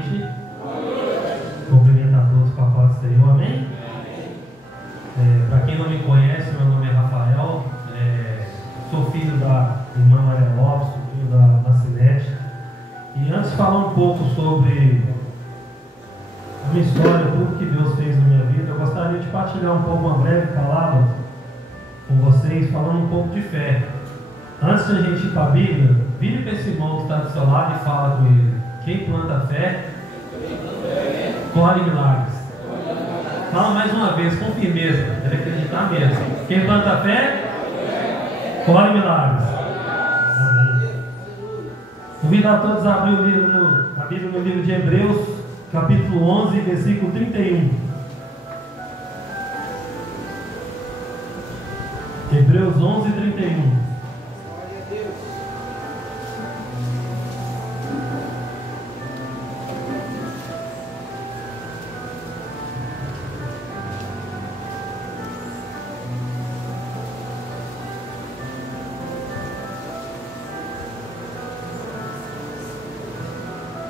noite. Cumprimento a todos com a paz do Senhor, amém? Para quem não me conhece, meu nome é Rafael, sou filho da irmã Maria Lopes, filho da Marcinete. E antes de falar um pouco sobre a minha história, tudo que Deus fez na minha vida, eu gostaria de partilhar um pouco, uma breve palavra com vocês, falando um pouco de fé. Antes de a gente ir para a Bíblia, vire para esse irmão que está do seu lado e fala com ele: quem planta fé, colhe milagres. Fala mais uma vez, com firmeza, deve acreditar mesmo. Quem planta fé, colhe milagres. Amém. Convido a todos a abrir a Bíblia no livro de Hebreus, capítulo 11, versículo 31. Hebreus 11, 31.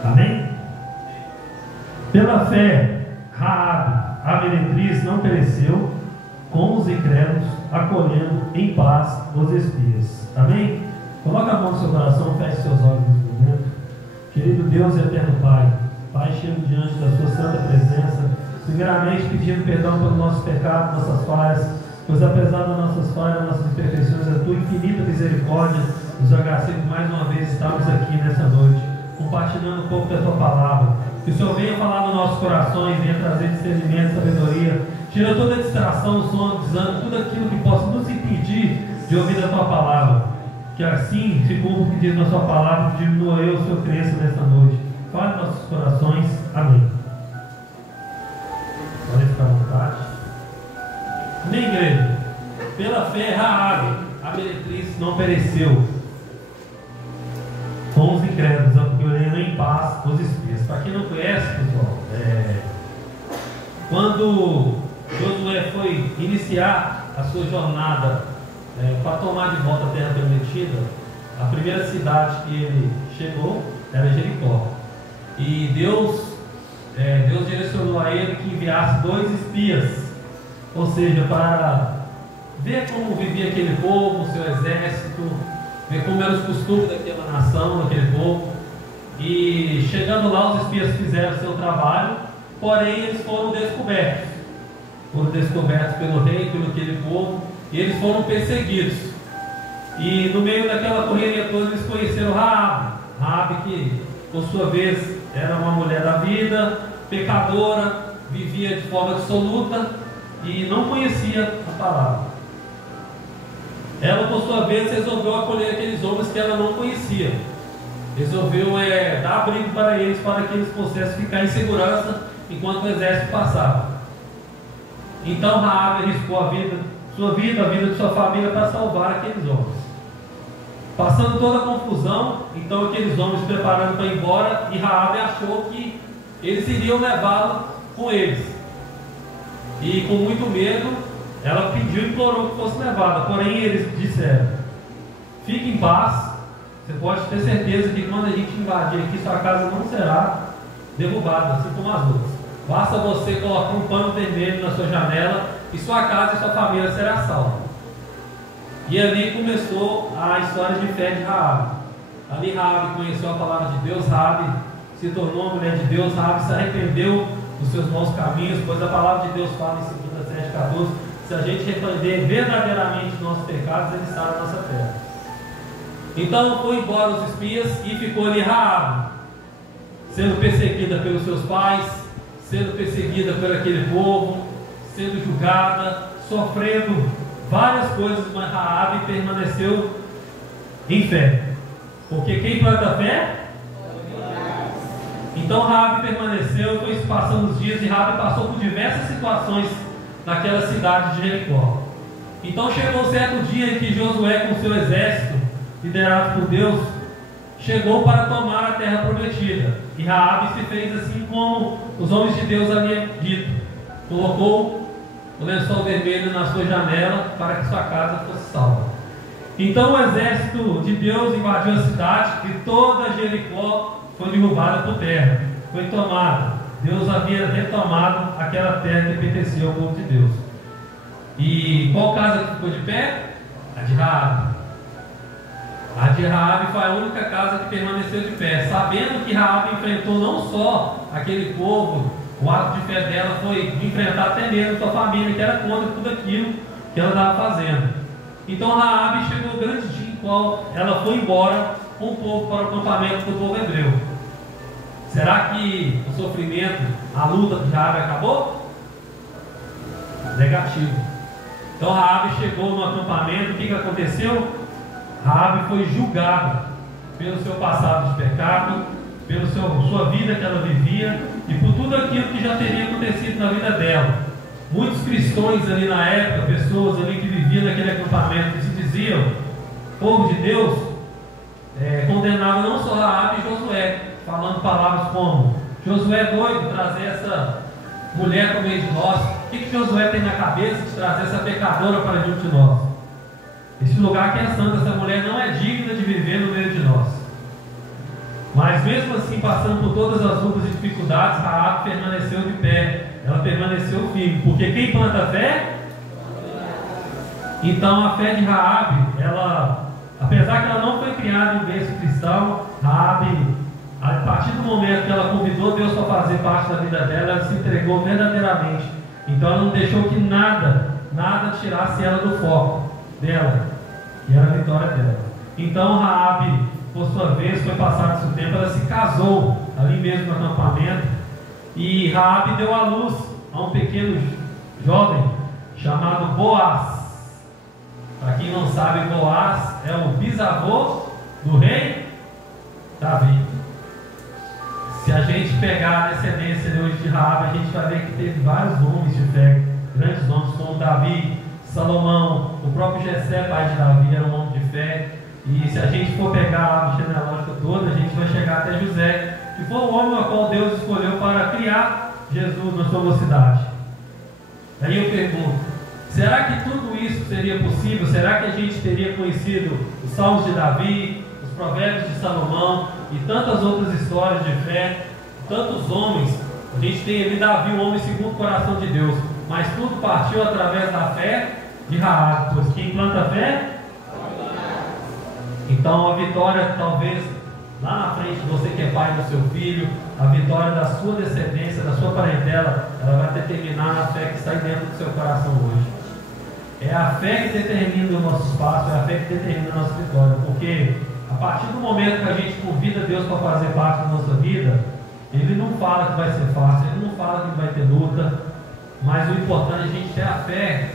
Amém? Pela fé, Raabe, a meretriz, não pereceu com os incrédulos, acolhendo em paz os espias. Amém? Coloca a mão no seu coração, feche seus olhos nesse momento. Querido Deus e eterno Pai, Pai, chego diante da sua santa presença, primeiramente pedindo perdão pelos nossos pecados, nossas falhas, pois apesar das nossas falhas, nossas imperfeições, a tua infinita misericórdia nos agradece mais uma vez estarmos aqui nessa noite, compartilhando um pouco da tua palavra. Que o Senhor venha falar nos nossos corações, venha trazer discernimento, sabedoria, tira toda a distração, sono, desânimo, tudo aquilo que possa nos impedir de ouvir a tua palavra. Que assim se cumpra o que diz na sua palavra, diminua eu o seu cresça nesta noite. Fale nos nossos corações. Amém. Pode ficar à vontade. Amém, igreja? Pela fé, Raabe, a meretriz, não pereceu com os incrédulos, acolhendo em paz os espias. Para quem não conhece, pessoal, quando Josué foi iniciar a sua jornada para tomar de volta a terra prometida, a primeira cidade que ele chegou era Jericó. E Deus direcionou a ele que enviasse 2 espias, ou seja, para ver como vivia aquele povo, o seu exército, ver como eram os costumes daquela nação, daquele povo. E chegando lá, os espias fizeram o seu trabalho, porém eles foram descobertos. Foram descobertos pelo rei, pelo aquele povo, e eles foram perseguidos. E no meio daquela correria toda, eles conheceram Raabe. Raabe, que por sua vez era uma mulher da vida, pecadora, vivia de forma dissoluta e não conhecia a palavra. Ela, por sua vez, resolveu acolher aqueles homens que ela não conhecia. Resolveu dar abrigo para eles, para que eles pudessem ficar em segurança enquanto o exército passava. Então Raabe arriscou sua vida, a vida de sua família, para salvar aqueles homens. Passando toda a confusão, então aqueles homens preparando para ir embora, e Raabe achou que eles iriam levá-lo com eles. E com muito medo, ela pediu e implorou que fosse levada. Porém eles disseram: fique em paz, você pode ter certeza que quando a gente invadir aqui, sua casa não será derrubada, assim como as outras. Basta você colocar um pano vermelho na sua janela e sua casa e sua família será salva. E ali começou a história de fé de Raabe. Ali Raabe conheceu a palavra de Deus, Raabe se tornou uma mulher de Deus, Raabe se arrependeu dos seus maus caminhos, pois a palavra de Deus fala em 2 7,14: se a gente arrepender verdadeiramente dos nossos pecados, ele está na nossa terra. Então foi embora os espias e ficou ali Raabe, sendo perseguida pelos seus pais, sendo perseguida por aquele povo, sendo julgada, sofrendo várias coisas, mas Raabe permaneceu em fé. Porque quem planta fé? Então Raabe permaneceu, foi passando os dias, e Raabe passou por diversas situações naquela cidade de Jericó. Então chegou um certo dia em que Josué, com seu exército, liderado por Deus, chegou para tomar a terra prometida. E Raabe se fez assim como os homens de Deus haviam dito. Colocou o lençol vermelho na sua janela para que sua casa fosse salva. Então o exército de Deus invadiu a cidade e toda Jericó foi derrubada por terra. foi tomada. Deus havia retomado aquela terra que pertencia ao povo de Deus. E qual casa que ficou de pé? A de Raabe. A de Raabe foi a única casa que permaneceu de pé, sabendo que Raabe enfrentou não só aquele povo, o ato de fé dela foi de enfrentar até mesmo sua família, que era contra tudo aquilo que ela estava fazendo. Então Raabe chegou o grande dia em qual ela foi embora com o povo para o acampamento do povo hebreu. Será que o sofrimento, a luta de Raabe acabou? Negativo. Então Raabe chegou no acampamento, o que aconteceu? Raabe foi julgada pelo seu passado de pecado, pela sua vida que ela vivia e por tudo aquilo que já teria acontecido na vida dela. Muitos cristãos ali na época, pessoas ali que viviam naquele acampamento, que se diziam povo de Deus, condenavam não só Raabe e Josué, falando palavras como: Josué é doido trazer essa mulher para o meio de nós. O que Josué tem na cabeça de trazer essa pecadora para diante de nós? Esse lugar que é santo, essa mulher não é digna de viver no meio de nós. Mas mesmo assim, passando por todas as lutas e dificuldades, Raabe permaneceu de pé. Ela permaneceu firme, porque quem planta fé? Então a fé de Raabe, apesar que ela não foi criada em berço cristão, Raabe, a partir do momento que ela convidou Deus para fazer parte da vida dela, ela se entregou verdadeiramente. Então ela não deixou que nada tirasse ela do foco dela, que era a vitória dela. Então Raabe, por sua vez, foi passado esse tempo, ela se casou ali mesmo no acampamento, e Raabe deu à luz a um pequeno jovem chamado Boaz. Para quem não sabe, Boaz é o bisavô do rei Davi. Se a gente pegar a descendência de hoje de Raabe, a gente vai ver que teve vários nomes de fé, grandes nomes como Davi, Salomão, o próprio Jessé, pai de Davi, era um homem de fé. E se a gente for pegar a árvore genealógica toda, a gente vai chegar até José, que foi o homem ao qual Deus escolheu para criar Jesus na sua mocidade. Aí eu pergunto, será que tudo isso seria possível? Será que a gente teria conhecido os Salmos de Davi, os Provérbios de Salomão e tantas outras histórias de fé, tantos homens? A gente tem ali Davi, o homem segundo o coração de Deus, mas tudo partiu através da fé de Raabe, pois quem planta fé? Então a vitória, talvez lá na frente, você que é pai do seu filho, a vitória da sua descendência, da sua parentela, ela vai determinar a fé que está dentro do seu coração hoje. É a fé que determina o nosso espaço, é a fé que determina a nossa vitória, porque a partir do momento que a gente convida Deus para fazer parte da nossa vida, Ele não fala que vai ser fácil, Ele não fala que vai ter luta, mas o importante é a gente ter a fé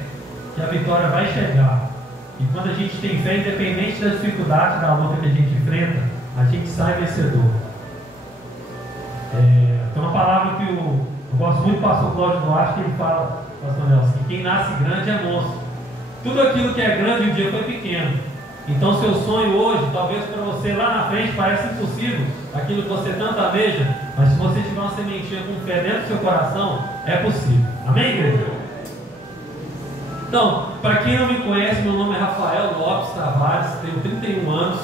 que a vitória vai chegar. E quando a gente tem fé, independente da dificuldade da luta que a gente enfrenta, a gente sai vencedor. Tem uma palavra que eu gosto muito do pastor Cláudio Duarte, que ele fala, pastor Nelson, que quem nasce grande é monstro. Tudo aquilo que é grande um dia foi pequeno. Então seu sonho hoje, talvez para você lá na frente parece impossível, aquilo que você tanto almeja, mas se você tiver uma sementinha com fé dentro do seu coração, é possível. Amém, igreja? Então, para quem não me conhece, meu nome é Rafael Lopes Tavares, tenho 31 anos.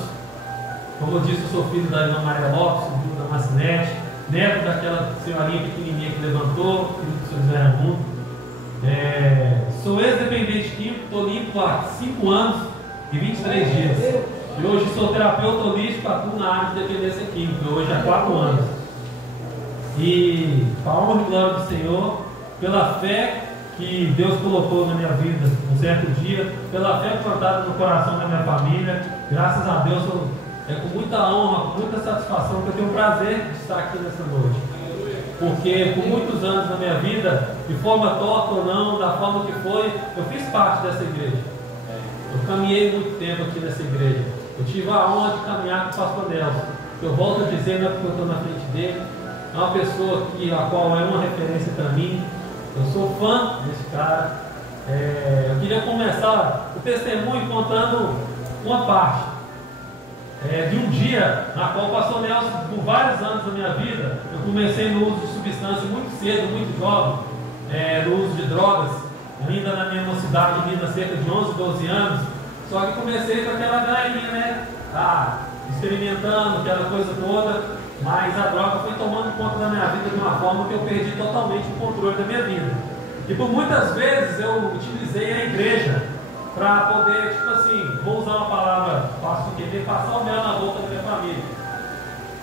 Como eu disse, eu sou filho da irmã Maria Lopes, filho da Marcinete, neto daquela senhorinha pequenininha que levantou, filho do seu José Raimundo. Sou ex-dependente químico, estou limpo há 5 anos e 23 dias. E hoje sou terapeuta holístico, atuo na área de dependência química, hoje há 4 anos. E, para a honra e glória do Senhor, pela fé que Deus colocou na minha vida um certo dia, pela fé plantada no coração da minha família, graças a Deus, é com muita honra, com muita satisfação que eu tenho o prazer de estar aqui nessa noite. Porque por muitos anos da minha vida, de forma torta ou não, da forma que foi, eu fiz parte dessa igreja. Eu caminhei muito tempo aqui nessa igreja. Eu tive a honra de caminhar com o pastor Nelson. Eu volto a dizer, não é porque eu estou na frente dele, é uma pessoa a qual é uma referência para mim. Eu sou fã desse cara. Eu queria começar o testemunho contando uma parte de um dia na qual o pastor Nelson, por vários anos da minha vida, eu comecei no uso de substância muito cedo, muito jovem, no uso de drogas, ainda na minha mocidade, ainda cerca de 11, 12 anos. Só que comecei com aquela galerinha, né? Experimentando aquela coisa toda, mas a droga foi tomando conta da minha de uma forma que eu perdi totalmente o controle da minha vida. E por muitas vezes eu utilizei a igreja para poder, tipo assim, vou usar uma palavra fácil de entender, passar o mel na boca da minha família.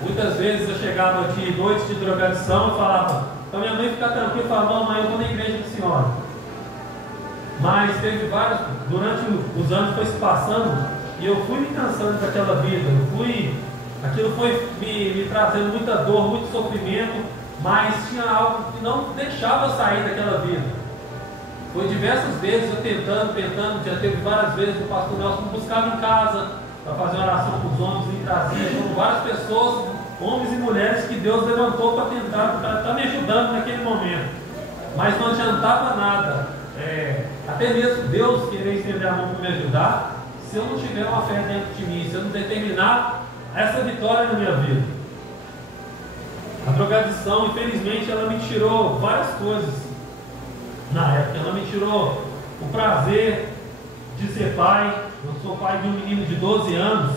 Muitas vezes eu chegava aqui noites de drogadição e falava, então minha mãe fica tranquila e falava, não, mãe, eu vou na igreja da senhora. Mas teve vários, durante os anos foi se passando, e eu fui me cansando daquela vida, aquilo foi me trazendo muita dor, muito sofrimento, mas tinha algo que não deixava eu sair daquela vida. Foi diversas vezes eu tentando, já teve várias vezes o pastor Nelson me buscava em casa para fazer oração com os homens, me trazia, com várias pessoas, homens e mulheres que Deus levantou para tentar, para estar me ajudando naquele momento. Mas não adiantava nada, até mesmo Deus querer estender a mão para me ajudar, se eu não tiver uma fé dentro de mim, se eu não determinar essa vitória na minha vida. A drogadição, infelizmente, ela me tirou várias coisas na época. Ela me tirou o prazer de ser pai. Eu sou pai de um menino de 12 anos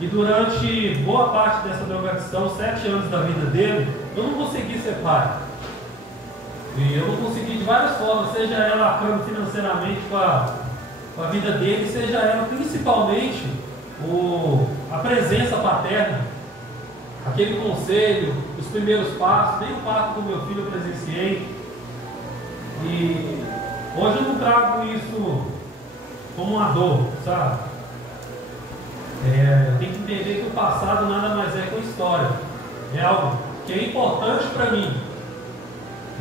e durante boa parte dessa drogadição, 7 anos da vida dele, eu não consegui ser pai. E eu não consegui de várias formas, seja ela arcando financeiramente com a vida dele, seja ela principalmente a presença paterna, aquele conselho, os primeiros passos. Nem o parto do meu filho eu presenciei. E hoje eu não trago isso como uma dor, sabe? Eu tenho que entender que o passado nada mais é que uma história. É algo que é importante para mim.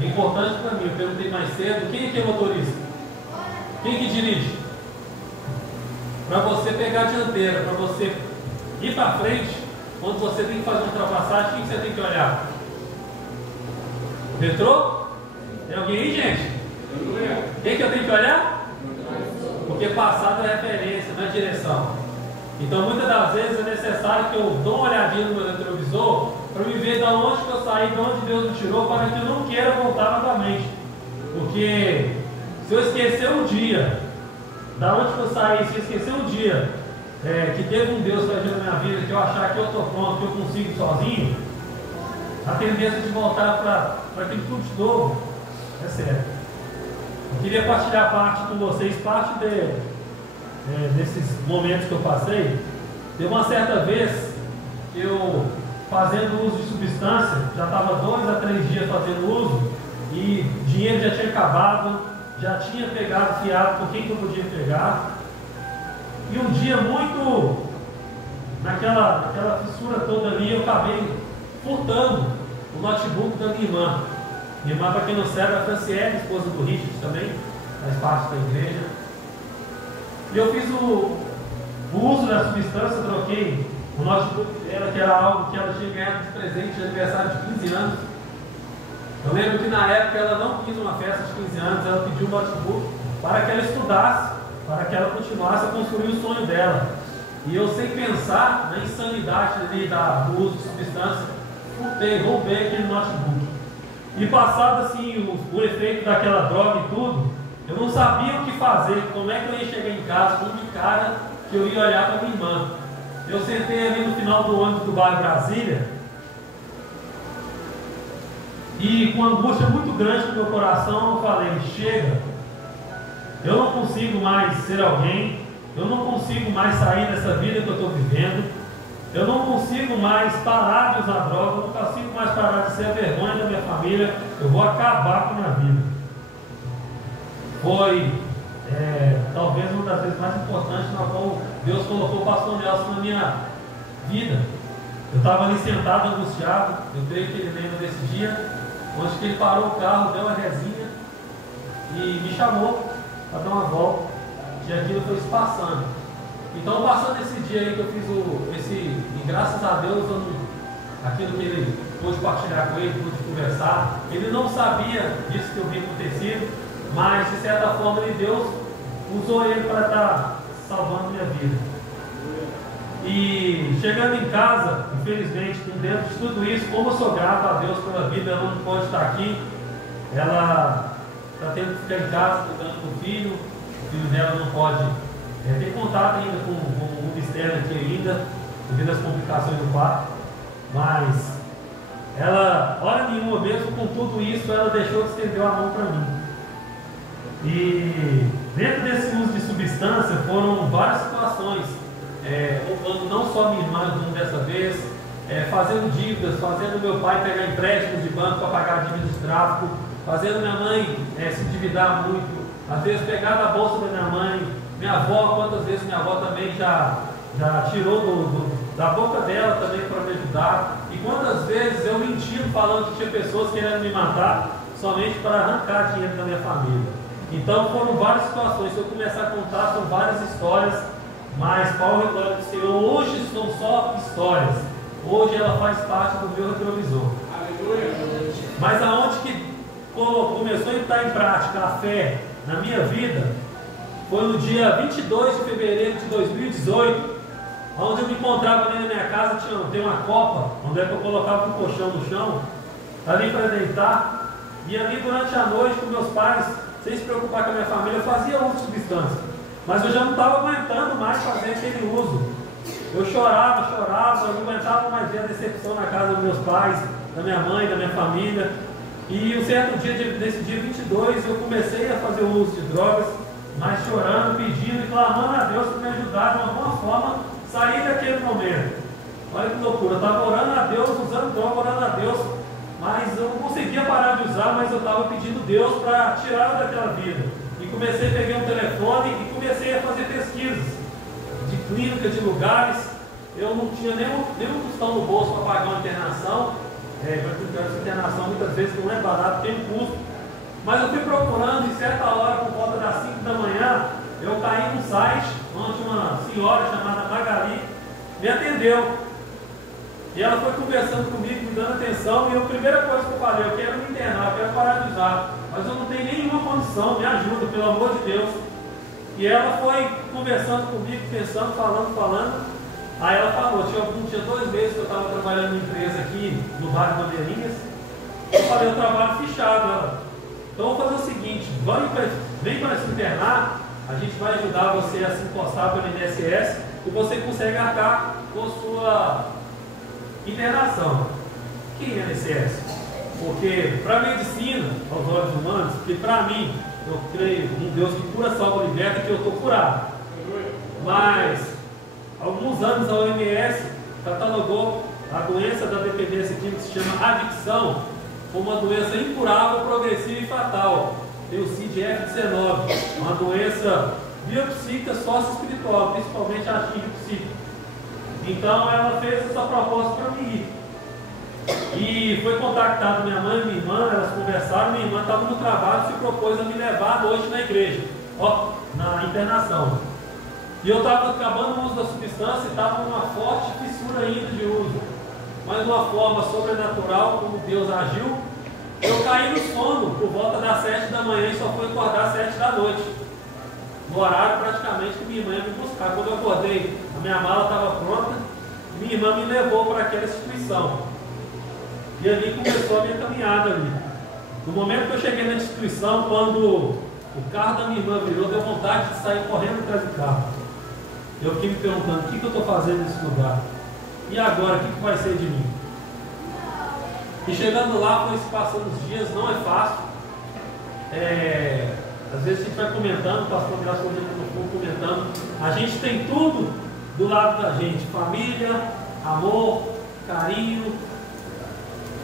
É importante para mim. Eu perguntei mais cedo, quem aqui é motorista? Quem que dirige? Para você pegar a dianteira, para você ir para frente, quando você tem que fazer uma ultrapassagem, o que você tem que olhar? O retrô? Tem alguém aí, gente? Quem que eu tenho que olhar? Porque passado é referência, não é direção. Então muitas das vezes é necessário que eu dou uma olhadinha no meu retrovisor para me ver de onde que eu saí, de onde Deus me tirou, para que eu não queira voltar novamente. Porque se eu esquecer um dia da onde que eu saí, se eu esquecer um dia que teve um Deus que agiu na minha vida, que eu achar que eu estou pronto, que eu consigo sozinho, a tendência de voltar para aquilo tudo de novo é certo. Eu queria partilhar parte com vocês, parte desses momentos que eu passei. Teve uma certa vez que eu, fazendo uso de substância, já estava 2 a 3 dias fazendo uso, e dinheiro já tinha acabado, já tinha pegado fiado por quem que eu podia pegar. E um dia, muito naquela fissura toda ali, eu acabei furtando o notebook da minha irmã. Minha irmã, para quem não sabe, é a Franciele, esposa do Richard também, faz parte da igreja. E eu fiz o uso da substância, troquei o notebook dela, que era algo que ela tinha ganhado de presente de aniversário de 15 anos. Eu lembro que na época ela não quis uma festa de 15 anos, ela pediu um notebook para que ela estudasse, para que ela continuasse a construir o sonho dela. E eu, sem pensar na insanidade do uso de substância, roubei aquele notebook. E passado assim o efeito daquela droga e tudo, eu não sabia o que fazer, como é que eu ia chegar em casa, como de cara que eu ia olhar para minha irmã. Eu sentei ali no final do ônibus do bairro Brasília, e com angústia muito grande no meu coração, eu falei, chega, eu não consigo mais ser alguém, eu não consigo mais sair dessa vida que eu estou vivendo, eu não consigo mais parar de usar droga, eu não consigo mais parar de ser a vergonha da minha família, eu vou acabar com a minha vida. Foi talvez uma das vezes mais importantes na qual Deus colocou o pastor Nelson na minha vida. Eu estava ali sentado, angustiado, eu creio que ele lembra desse dia, onde que ele parou o carro, deu uma resinha e me chamou para dar uma volta, e aquilo foi se passando. Então, passando esse dia aí que eu fiz e graças a Deus, aquilo que ele pôde partilhar com ele, pôde conversar, ele não sabia disso que eu vi acontecido, mas de certa forma Deus usou ele para estar salvando minha vida. E chegando em casa, infelizmente, dentro de tudo isso, como eu sou grato a Deus pela vida, ela não pode estar aqui, ela está tendo que ficar em casa cuidando do filho, o filho dela não pode ter contato ainda com o mundo externo aqui ainda, devido às complicações do parto, mas ela, hora nenhuma mesmo, com tudo isso, ela deixou de estender a mão para mim. E dentro desse uso de substância foram várias situações, roubando não só minha irmã dessa vez, fazendo dívidas, fazendo meu pai pegar empréstimos de banco para pagar dívidas de tráfico, fazendo minha mãe se endividar muito, às vezes pegar da bolsa da minha mãe, minha avó, quantas vezes minha avó também já tirou da boca dela também para me ajudar, e quantas vezes eu mentindo falando que tinha pessoas querendo me matar somente para arrancar dinheiro da minha família. Então foram várias situações. Se eu começar a contar, são várias histórias, mas Paulo e glória do Senhor, hoje são só histórias. Hoje ela faz parte do meu retrovisor. Aleluia. Mas aonde que começou a entrar em prática a fé na minha vida foi no dia 22 de fevereiro de 2018, onde eu me encontrava ali na minha casa. Tem uma copa onde é que eu colocava um colchão no chão ali para deitar, e ali durante a noite com meus pais, sem se preocupar com a minha família, eu fazia uso de substância, mas eu já não estava aguentando mais fazer aquele uso. Eu chorava, eu não aguentava mais ver a decepção na casa dos meus pais, da minha mãe, da minha família. E um certo dia, nesse dia 22, eu comecei a fazer o uso de drogas, mas chorando, pedindo e clamando a Deus para me ajudar de alguma forma a sair daquele momento. Olha que loucura, eu estava orando a Deus, usando droga, orando a Deus, mas eu não conseguia parar de usar, mas eu estava pedindo Deus para tirar daquela vida. E comecei a pegar um telefone e comecei a fazer pesquisas de clínica, de lugares. Eu não tinha nenhum tostão no bolso para pagar uma internação. Essa internação muitas vezes não é barato, tem um custo. Mas eu fui procurando, e certa hora, por volta das 5 da manhã, eu caí num site onde uma senhora chamada Magali me atendeu. E ela foi conversando comigo, me dando atenção, e a primeira coisa que eu falei: eu quero me internar, eu quero parar de usar, mas eu não tenho nenhuma condição, me ajuda, pelo amor de Deus. E ela foi conversando comigo, pensando, falando. Aí ela falou, tinha 2 meses que eu estava trabalhando em empresa aqui no bairro Bandeirinhas. Eu falei, eu trabalho fechado. Ela, então vou fazer o seguinte, vem para se internar, a gente vai ajudar você a se encostar pelo INSS e você consegue arcar com sua internação. Que INSS? Porque para a medicina, aos olhos humanos, que para mim, eu creio em Deus que cura, salva, liberta, que eu estou curado. Mas alguns anos a OMS catalogou a doença da dependência química, que se chama adicção, como uma doença incurável, progressiva e fatal. Tem o CID-F19, uma doença biopsíquica sócio-espiritual, principalmente a psíquica. Então ela fez essa proposta para mim ir. E foi contactado minha mãe e minha irmã, elas conversaram, minha irmã estava no trabalho e se propôs a me levar à noite na igreja, na internação. E eu estava acabando o uso da substância e estava numa forte fissura ainda de uso. Mas de uma forma sobrenatural, como Deus agiu, eu caí no sono por volta das 7 da manhã e só fui acordar às 7 da noite. No horário praticamente que minha irmã ia me buscar. Quando eu acordei, a minha mala estava pronta, minha irmã me levou para aquela instituição. E ali começou a minha caminhada ali. No momento que eu cheguei na instituição, quando o carro da minha irmã virou, deu vontade de sair correndo atrás do carro. Eu fiquei me perguntando, o que eu estou fazendo nesse lugar? E agora, o que vai ser de mim? E chegando lá, foi se passando os dias, não é fácil. Às vezes a gente vai comentando, o pastor Graça foi comentando, a gente tem tudo do lado da gente, família, amor, carinho,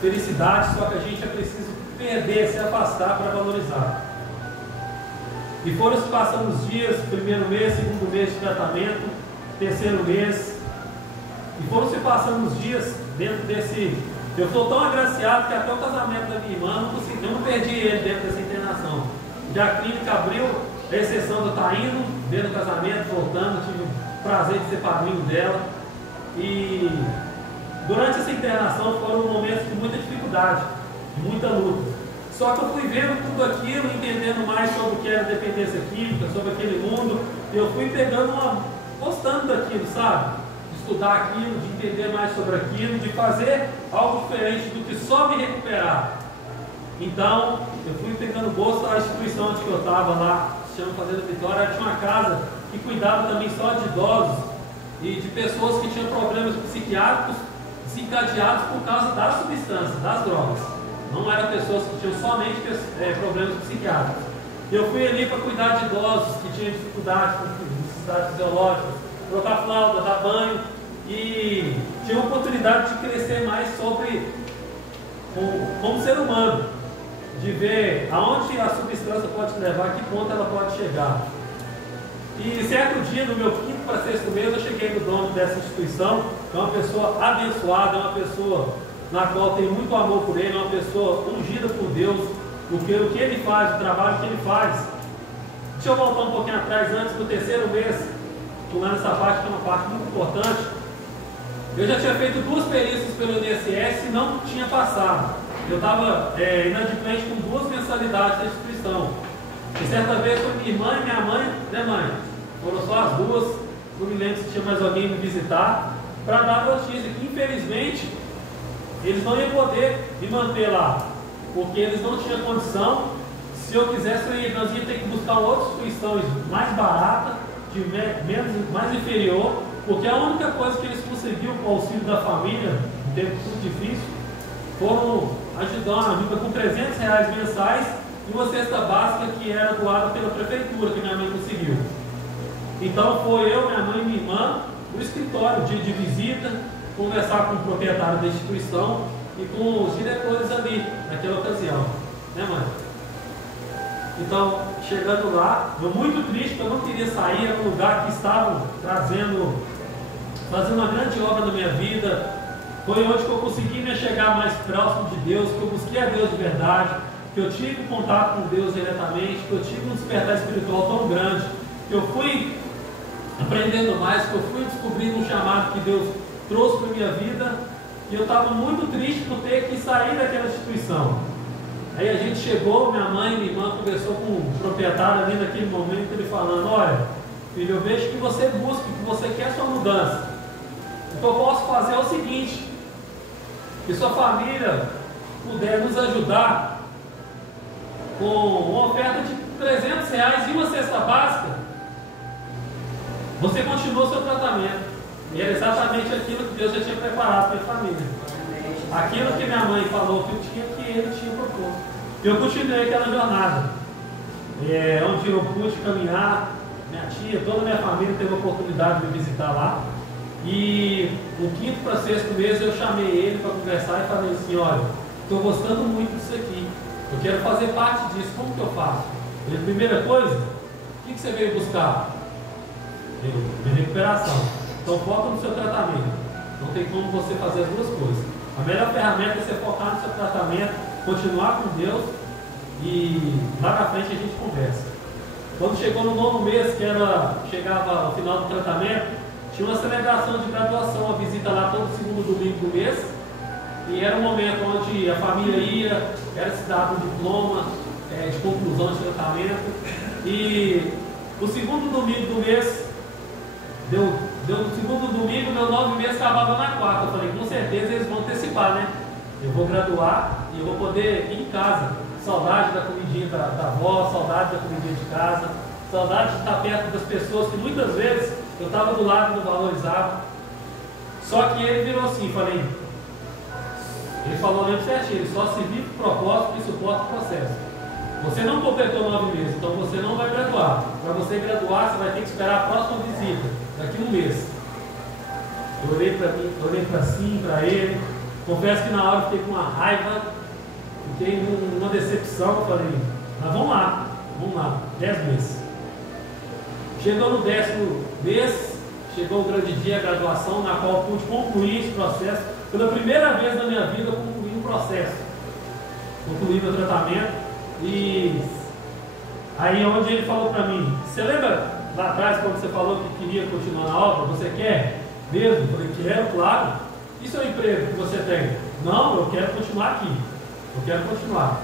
felicidade, só que a gente é preciso perder, se afastar para valorizar. E foram se passando os dias, primeiro mês, segundo mês de tratamento, terceiro mês, e foram se passando os dias dentro desse... Eu estou tão agraciado que até o casamento da minha irmã, eu não perdi ele dentro dessa internação. Já a clínica abriu, a exceção de eu estar indo, vendo o casamento, voltando, tive o prazer de ser padrinho dela. E durante essa internação foram momentos de muita dificuldade, de muita luta. Só que eu fui vendo tudo aquilo, entendendo mais sobre o que era dependência química, sobre aquele mundo, e eu fui gostando daquilo, sabe? De estudar aquilo, de entender mais sobre aquilo, de fazer algo diferente do que só me recuperar. Então, eu fui pegando gosto da instituição onde eu estava lá, se chama Fazenda Vitória, tinha uma casa que cuidava também só de idosos e de pessoas que tinham problemas psiquiátricos, desencadeados por causa das substâncias, das drogas. Não eram pessoas que tinham somente problemas psiquiátricos. Eu fui ali para cuidar de idosos que tinham dificuldade com necessidades fisiológicas, trocar fralda, dar banho, e tive a oportunidade de crescer mais como ser humano, de ver aonde a substância pode levar, a que ponto ela pode chegar. E certo dia, no meu 5º para 6º mês, eu cheguei no dono dessa instituição, é uma pessoa abençoada, é uma pessoa na qual tem muito amor por ele, é uma pessoa ungida por Deus, porque o que ele faz, o trabalho que ele faz. Deixa eu voltar um pouquinho atrás, antes do 3º mês, pulando essa parte que é uma parte muito importante. Eu já tinha feito 2 perícias pelo INSS e não tinha passado. Eu estava inadimplente com 2 mensalidades da instituição. E certa vez foi minha irmã e minha mãe, né, mãe? Foram só as 2, não me lembro se tinha mais alguém me visitar, para dar a notícia que, infelizmente, eles não iam poder me manter lá, porque eles não tinham condição. Se eu quisesse, nós íamos ter que buscar outra instituição mais barata, mais inferior, porque a única coisa que eles conseguiram com o auxílio da família, em tempo muito difícil, foram ajudar uma ajuda com R$300 mensais e uma cesta básica que era doada pela prefeitura, que minha mãe conseguiu. Então foi eu, minha mãe e minha irmã no escritório, dia de visita, conversar com o proprietário da instituição e com os diretores ali, naquela ocasião, né, mãe? Então, chegando lá, eu muito triste, porque eu não queria sair, era um lugar que estavam fazendo uma grande obra na minha vida. Foi onde que eu consegui me chegar mais próximo de Deus, que eu busquei a Deus de verdade, que eu tive contato com Deus diretamente, que eu tive um despertar espiritual tão grande, que eu fui aprendendo mais, que eu fui descobrindo um chamado que Deus trouxe para a minha vida, e eu estava muito triste por ter que sair daquela instituição. Aí a gente chegou, minha mãe e minha irmã conversou com o proprietário ali naquele momento, ele falando: olha, filho, eu vejo que você busca, que você quer sua mudança. O que eu posso fazer é o seguinte: que sua família puder nos ajudar com uma oferta de R$300 e uma cesta básica, você continua o seu tratamento. E era exatamente aquilo que Deus já tinha preparado para a família. Aquilo que minha mãe falou que eu tinha, que ele tinha proposto. Eu continuei aquela jornada, onde eu pude caminhar. Minha tia, toda a minha família teve a oportunidade de me visitar lá. E no 5º para 6º mês eu chamei ele para conversar e falei assim: olha, estou gostando muito disso aqui, eu quero fazer parte disso, como que eu faço? Ele: primeira coisa, o que você veio buscar? De recuperação. Então foca no seu tratamento. Não tem como você fazer as 2 coisas. A melhor ferramenta é você focar no seu tratamento, continuar com Deus, e lá na frente a gente conversa. Quando chegou no 9º mês, chegava ao final do tratamento, tinha uma celebração de graduação, uma visita lá todo 2º domingo do mês, e era um momento onde a família ia, era se dado um diploma de conclusão de tratamento, e o 2º domingo do mês, deu no 2º domingo, meu 9º mês acabava na 4ª. Eu falei: com certeza eles vão antecipar, né? Eu vou graduar e eu vou poder ir em casa. Saudade da comidinha da avó, saudade da comidinha de casa, saudade de estar perto das pessoas que muitas vezes eu estava do lado e não valorizava. Só que ele virou assim, ele falou mesmo certinho: ele só se vive por propósito e suporta o processo. Você não completou 9 meses, então você não vai graduar. Para você graduar, você vai ter que esperar a próxima visita, daqui a 1 mês. Eu olhei para mim, olhei para sim, para ele. Confesso que na hora eu fiquei com uma raiva, fiquei numa decepção. Eu falei: mas vamos lá, 10 meses. Chegou no 10º mês, chegou o grande dia, a graduação, na qual eu pude concluir esse processo. Pela primeira vez na minha vida, eu concluí um processo. Concluí meu tratamento. E aí onde ele falou para mim: você lembra lá atrás quando você falou que queria continuar na obra? Você quer mesmo? Eu falei: quero, claro. E seu emprego que você tem? Não, eu quero continuar aqui, eu quero continuar.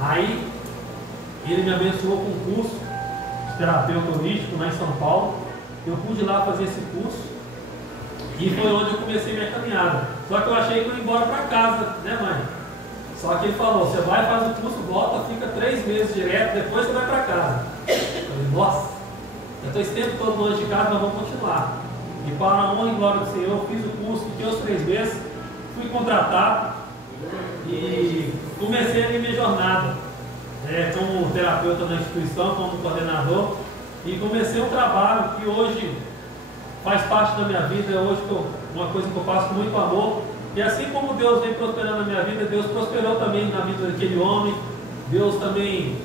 Aí ele me abençoou com um curso de terapeuta holístico lá em São Paulo. Eu pude ir lá fazer esse curso e foi onde eu comecei minha caminhada. Só que eu achei que eu ia embora para casa, né, mãe? Só que ele falou: você vai, faz o curso, volta, fica 3 meses direto, depois você vai para casa. Eu falei: nossa, eu estou esse tempo todo longe de casa, mas vamos continuar. E para a honra e glória do Senhor, fiz o curso, fiquei os 3 meses, fui contratado e comecei a minha jornada como terapeuta na instituição, como coordenador, e comecei um trabalho que hoje faz parte da minha vida, hoje uma coisa que eu faço com muito amor. E assim como Deus vem prosperando na minha vida, Deus prosperou também na vida daquele homem. Deus também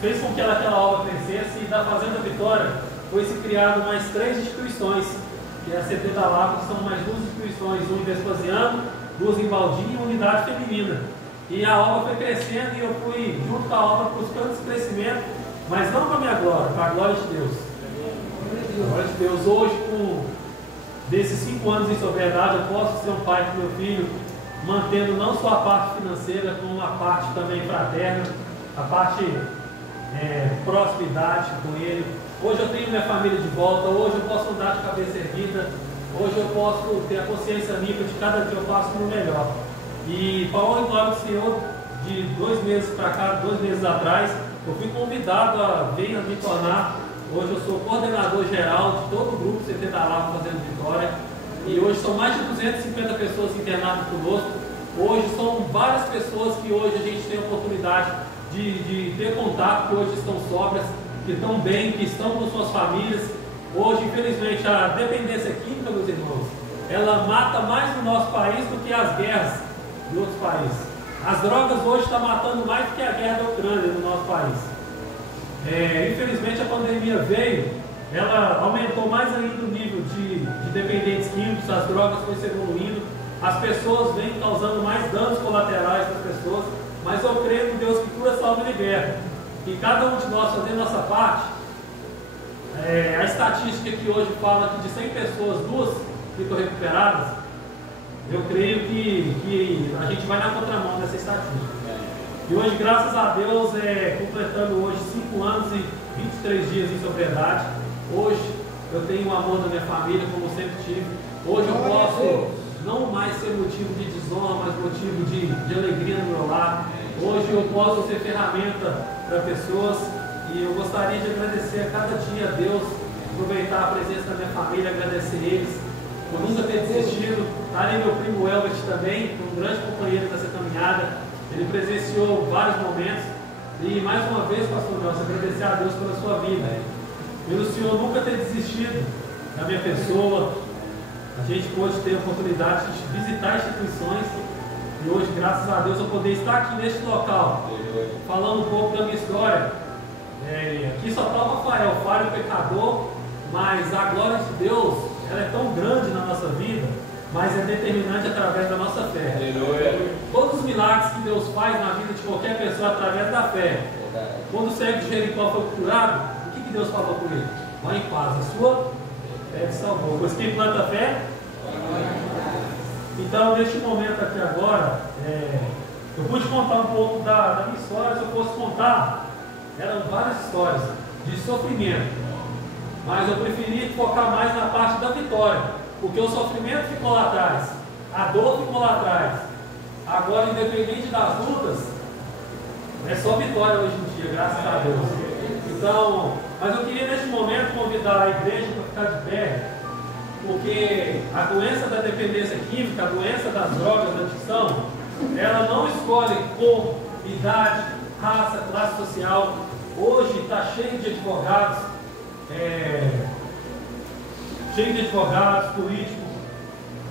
fez com que aquela obra crescesse, e da Fazenda Vitória foi-se criado mais 3 instituições, que é a CT da Lapa, que são mais 2 instituições, uma em Vespasiano, 2 em Baldim e uma unidade feminina. E a obra foi crescendo e eu fui junto com a obra buscando esse crescimento, mas não para a minha glória, para a glória de Deus. Glória de Deus. Hoje, desses 5 anos em sobriedade, eu posso ser um pai para meu filho, mantendo não só a parte financeira, como a parte também fraterna, a parte proximidade com ele. Hoje eu tenho minha família de volta, hoje eu posso andar de cabeça erguida, hoje eu posso ter a consciência limpa de cada dia eu faço no melhor. E para a honra e glória do Senhor, de 2 meses para cá, 2 meses atrás, eu fui convidado a vir a me tornar. Hoje eu sou coordenador geral de todo o grupo CT da Lapa Fazenda Vitória. E hoje são mais de 250 pessoas internadas conosco. Hoje são várias pessoas que hoje a gente tem a oportunidade de ter contato, que hoje estão sóbrias, que estão bem, que estão com suas famílias. Hoje, infelizmente, a dependência química, meus irmãos, ela mata mais no nosso país do que as guerras de outros países. As drogas hoje estão matando mais do que a guerra da Ucrânia no nosso país. Infelizmente a pandemia veio, ela aumentou mais ainda o nível de dependentes químicos, as drogas foram se evoluindo, as pessoas vêm causando mais danos colaterais para as pessoas, mas eu creio em Deus que cura, salva e liberta. E cada um de nós fazendo nossa parte, a estatística que hoje fala que de 100 pessoas, 2 ficam recuperadas, eu creio que a gente vai na contramão dessa estatística. E hoje, graças a Deus, completando hoje 5 anos e 23 dias em sobriedade, hoje eu tenho o amor da minha família, como eu sempre tive. Hoje eu posso não mais ser motivo de desonra, mas motivo de alegria no meu lar. Hoje eu posso ser ferramenta para pessoas, e eu gostaria de agradecer a cada dia a Deus, aproveitar a presença da minha família, agradecer eles por nunca ter desistido. Está ali meu primo Elbert também, um grande companheiro dessa caminhada. Ele presenciou vários momentos. E mais uma vez, pastor Nelson, agradecer a Deus pela sua vida, pelo Senhor nunca ter desistido da minha pessoa. A gente pôde ter a oportunidade de visitar instituições, e hoje, graças a Deus, eu poder estar aqui neste local, falando um pouco da minha história. Aqui só está o Rafael, falho pecador, mas a glória de Deus, ela é tão grande na nossa vida, mas é determinante através da nossa fé. Todos os milagres que Deus faz na vida de qualquer pessoa é através da fé. Quando o cego de Jericó foi curado, o que Deus falou com ele? Vá em paz, a sua fé te salvou. Pois quem planta fé? Então, neste momento aqui agora, eu pude contar um pouco da minha história. Se eu fosse contar, eram várias histórias de sofrimento, mas eu preferi focar mais na parte da vitória, porque o sofrimento ficou lá atrás, a dor ficou lá atrás. Agora, independente das lutas, é só vitória hoje em dia, graças a Deus. Então, mas eu queria neste momento convidar a igreja para ficar de pé, porque a doença da dependência química, a doença das drogas, da adicção, ela não escolhe cor, idade, raça, classe social. Hoje está cheio de advogados, políticos,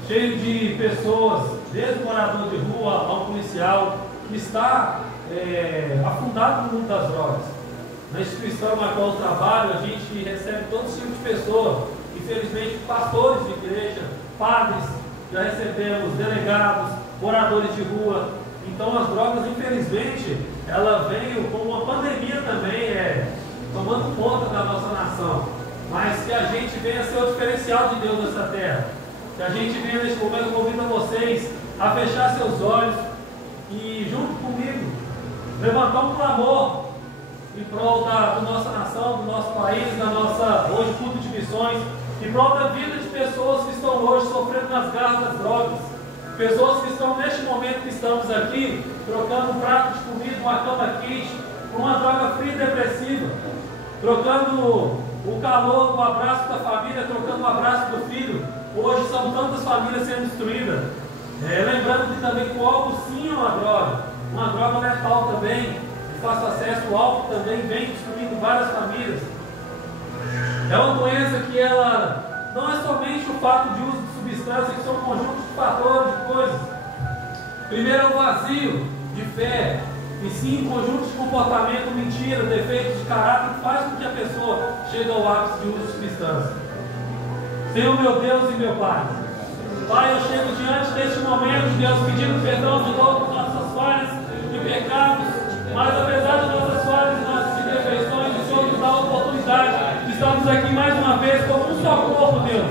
cheio de pessoas, desde o morador de rua ao policial, que está afundado no mundo das drogas. Na instituição na qual eu trabalho, a gente recebe todo tipo de pessoa. Infelizmente, pastores de igreja, padres, já recebemos delegados, moradores de rua. Então, as drogas, infelizmente, ela veio como uma pandemia também, tomando conta da nossa nação. Mas que a gente venha ser o diferencial de Deus nessa terra. Que a gente venha neste momento convidando vocês a fechar seus olhos e, junto comigo, levantar um clamor em prol da nossa nação, do nosso país, da nossa, hoje, culto de missões, em prol da vida de pessoas que estão hoje sofrendo nas garras das drogas. Pessoas que estão, neste momento que estamos aqui, trocando um prato de comida, uma cama quente, por uma droga fria e depressiva, trocando o calor do abraço da família, trocando o abraço do filho. Hoje são tantas famílias sendo destruídas. Lembrando que também o álcool sim é uma droga letal também, de fácil acesso. O álcool também vem destruindo várias famílias. É uma doença que ela não é somente o fato de uso de substâncias, que são um conjunto de fatores, de coisas. Primeiro é o vazio de fé, e sim um conjunto de comportamento, mentira, defeitos de caráter, que faz com que a pessoa chegue ao ápice de uso de substância. Senhor meu Deus e meu Pai, Pai, eu chego diante deste momento, Deus, pedindo perdão de todas as nossas falhas e pecados, mas apesar de nossas falhas e nossas imperfeições, o Senhor nos dá a oportunidade de estarmos aqui mais uma vez como um só corpo, Deus.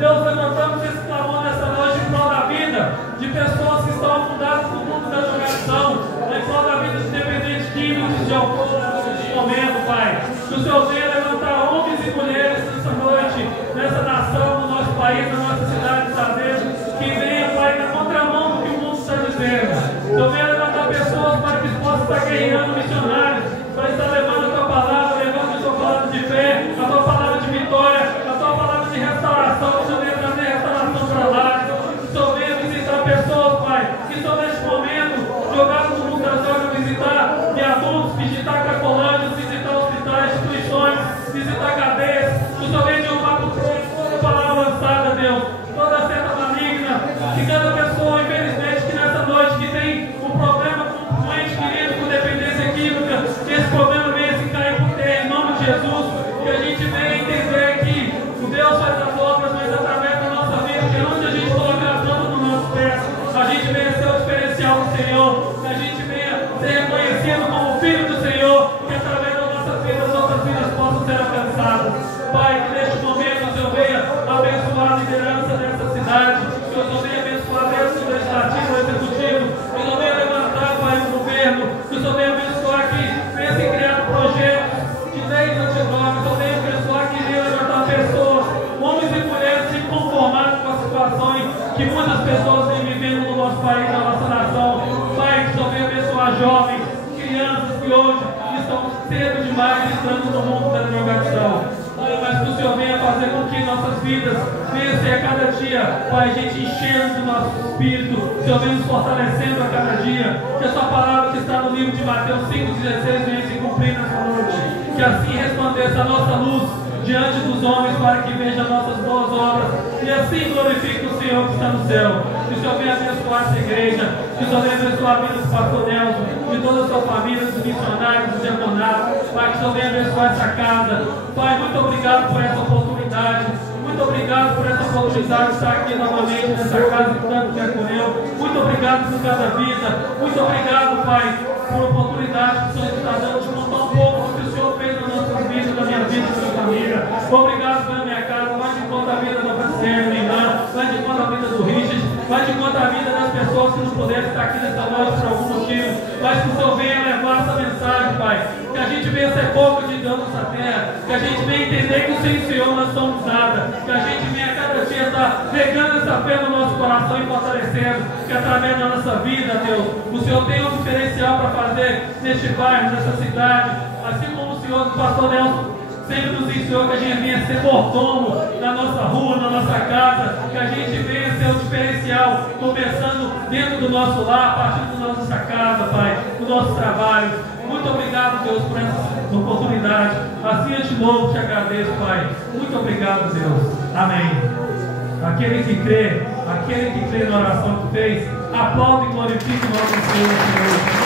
Deus, levantamos esse clamor nessa noite em prol da vida de pessoas que estão afundadas no mundo da jogação, em prol da vida de dependentes químicos, de alcoolistas neste momento, Pai. Que o Senhor venha levantar homens e mulheres nessa noite, nessa nação, no nosso país, na nossa cidade de Saavedra, que venha, Pai, na contramão do que o mundo está dizendo. Que eu venha levantar pessoas para que possam estar guerreando missionários, para estar levando a tua palavra, levando a tua palavra de fé, a tua palavra de vitória, a tua palavra de restauração. Que o Senhor venha trazer restauração para lá. Que o Senhor venha visitar pessoas, Pai, que estão neste momento jogadas no mundo das drogas, visitar viadutos, visitar cracolândios, visitar hospitais, instituições, visitar cadeias. Que o Senhor venha derrubar por trás toda a palavra lançada, Deus, toda a seta maligna, que cada pessoa, infelizmente, que nessa noite que tem um problema com doente querido, com dependência química, que esse problema venha se cair por terra, em nome de Jesus. Que a gente venha entender que o Deus faz as obras, mas através da nossa vida, que onde a gente coloca as mãos nos nossos pés, a gente venha ser o diferencial do Senhor, que a gente venha ser reconhecido como filho do Senhor, que através das nossas vidas possam ser alcançadas. Pai, que neste momento o Senhor venha abençoar a liderança dessa cidade, que o Senhor venha abençoar desde o legislativo, o executivo, que o Senhor venha levantar, Pai, o governo, que o Senhor venha abençoar que venha ser criado projetos de leis antidrogas, que o Senhor venha abençoar que venha levantar pessoas, homens e mulheres se conformados com as situações que muitas pessoas vêm vivendo no nosso país, na nossa nação. Pai, que o Senhor venha abençoar jovens, crianças que hoje estão cedo demais entrando no mundo da drogação. Mas que o Senhor venha fazer com que nossas vidas venham ser a cada dia, Pai, a gente enchendo do nosso espírito, o Senhor venha nos fortalecendo a cada dia, que a sua palavra que está no livro de Mateus 5,16 venha se cumprir nessa noite, que assim resplandeça a nossa luz diante dos homens, para que vejam nossas boas obras e assim glorifique o Senhor que está no céu. Que o Senhor venha abençoar essa igreja, que o Senhor venha abençoar a vida do pastor Nelson, de toda a sua família, dos missionários, dos diaconatos. Pai, que o Senhor venha abençoar essa casa. Pai, muito obrigado por essa oportunidade. Muito obrigado por essa oportunidade de estar aqui novamente nessa casa que tanto quer com eu. Muito obrigado por cada vida. Muito obrigado, Pai, por a oportunidade que o Senhor está dando de contar um pouco do que o Senhor fez nas nossas vidas, na minha vida, na minha família. Obrigado pela minha casa. Vai de conta a vida da Franciele, minha irmã. Vai de conta a vida do Richard. Vai de conta a vida das pessoas que não puderam estar aqui nessa noite por algum motivo. Mas que o Senhor venha levar essa mensagem, Pai. Que a gente venha ser pouco de Deus nessa terra. Que a gente venha entender que sem o Senhor nós somos nada. Que a gente venha a cada dia estar regando essa fé no nosso coração e fortalecendo. Que através da nossa vida, Deus, o Senhor tem um diferencial para fazer neste bairro, nessa cidade. Assim como o Senhor, o pastor Nelson, sempre nos ensinou que a gente venha ser mordomo na nossa rua, na nossa casa, que a gente venha ser o diferencial, começando dentro do nosso lar, a partir da nossa casa, Pai, do nosso trabalho. Muito obrigado, Deus, por essa oportunidade. Assim eu de novo te agradeço, Pai. Muito obrigado, Deus. Amém. Aquele que crê na oração que fez, aplaude e glorifique o nosso Senhor.